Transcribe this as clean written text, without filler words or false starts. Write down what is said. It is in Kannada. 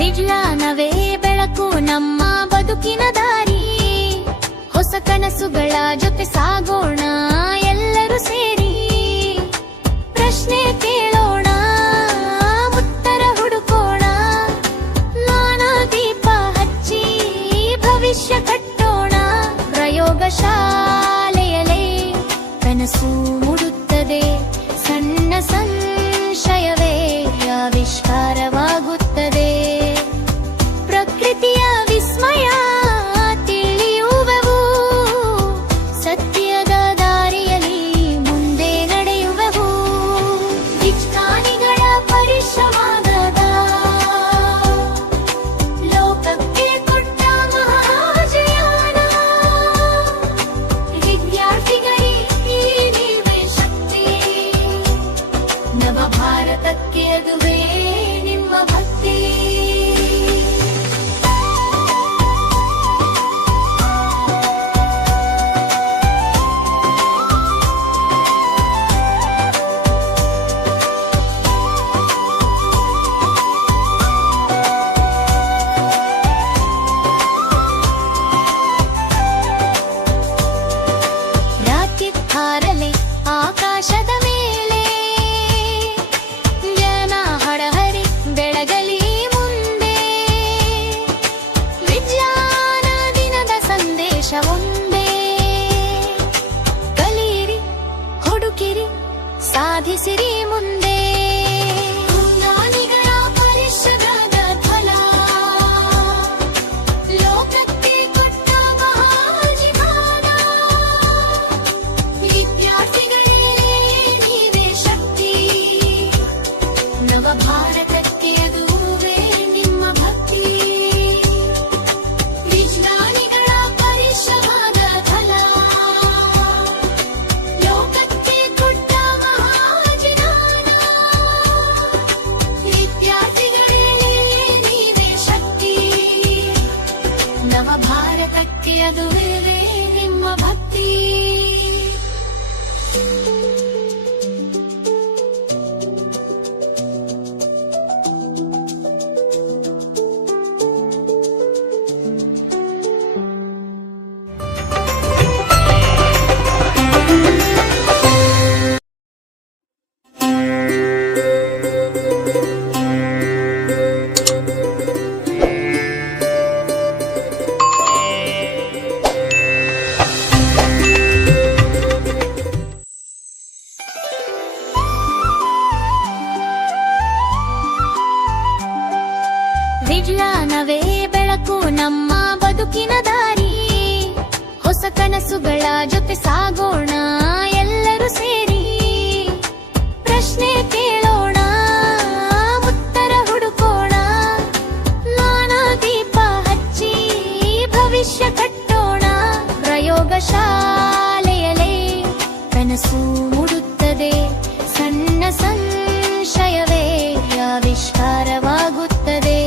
ವಿಜ್ಞಾನವೇ ಬೆಳಕು ನಮ್ಮ ಬದುಕಿನ ದಾರಿ. ಹೊಸ ಕನಸುಗಳ ಜೊತೆ ಸಾಗೋಣ ಎಲ್ಲರೂ ಸೇರಿ. ಪ್ರಶ್ನೆ ಕೇಳೋಣ, ಉತ್ತರ ಹುಡುಕೋಣ. ಜ್ಞಾನ ದೀಪ ಹಚ್ಚಿ ಭವಿಷ್ಯ ಕಟ್ಟೋಣ. ಪ್ರಯೋಗಶಾಲೆಯಲೇ ಕನಸು ಮೂಡುತ್ತದೆ. ಸಣ್ಣ ಸಂಶಯವೇ ಆವಿಷ್ಕಾರವಾಗುತ್ತದೆ. ಪ್ರಕೃತಿಯ ವಿಸ್ಮಯ ತಿಳಿಯುವೆವು. ಸತ್ಯದ ದಾರಿಯಲ್ಲಿ ಮುಂದೆ ನಡೆಯುವೆವು. ವಿಜ್ಞಾನಿಗಳ ಪರಿಶ್ರಮದ ಲೋಕಕ್ಕೆ ಕೊಟ್ಟ ಮಹಾಜಯಾನ. ವಿದ್ಯಾರ್ಥಿಗಳಿಗೆ ನೀವೇ ಶಕ್ತಿ. ನವ ಭಾರತಕ್ಕೆ ಅದುವೇ ನಿಮ್ಮ ಭಕ್ತಿ. ರಾಕೆಟ್ ಹಾರಲೆ ಆಕಾಶದ ಮೇಲೆ. ಜನ ಹಡಹರಿ ಬೆಳಗಲಿ ಮುಂದೆ. ವಿಜ್ಞಾನ ದಿನದ ಸಂದೇಶ ಒಂದೇ. ಕಲಿಯಿರಿ, ಹುಡುಕಿರಿ, ಸಾಧಿಸಿರಿ ಮುಂದೆ. ವಿಜ್ಞಾನಿಗಳ ಪರಿಶ್ರಮದ ಫಲ ಲೋಕಕ್ಕೆ ಕೊಟ್ಟ ಮಹಾಜೀವನ. ವಿದ್ಯಾರ್ಥಿಗಳೇ ನೀವೇ ಶಕ್ತಿ. ನವ ಭಾರತಕ್ಕೆ ಅದುವೇ ನಿಮ್ಮ ಭಕ್ತಿ. ವಿಜ್ಞಾನಿಗಳ ಪರಿಶ್ರಮದ ಫಲ ಲೋಕಕ್ಕೆ ಕೊಟ್ಟ ಮಹಾಜೀವನ. ವಿದ್ಯಾರ್ಥಿಗಳೇ ನೀವೇ ಶಕ್ತಿ. ನವ ಭಾರತಕ್ಕೆ ಅದುವೇ ನಿಮ್ಮ ಭಕ್ತಿ. ವಿಜ್ಞಾನವೇ ಬೆಳಕು ನಮ್ಮ ಬದುಕಿನ ದಾರಿ. ಹೊಸ ಕನಸುಗಳ ಜೊತೆ ಸಾಗೋಣ ಎಲ್ಲರೂ ಸೇರಿ. ಪ್ರಶ್ನೆ ಕೇಳೋಣ, ಉತ್ತರ ಹುಡುಕೋಣ. ಜ್ಞಾನ ದೀಪ ಹಚ್ಚಿ ಭವಿಷ್ಯ ಕಟ್ಟೋಣ. ಪ್ರಯೋಗಶಾಲೆಯಲೇ ಕನಸು ಮೂಡುತ್ತದೆ. ಸಣ್ಣ ಸಂಶಯವೇ ಆವಿಷ್ಕಾರವಾಗುತ್ತದೆ.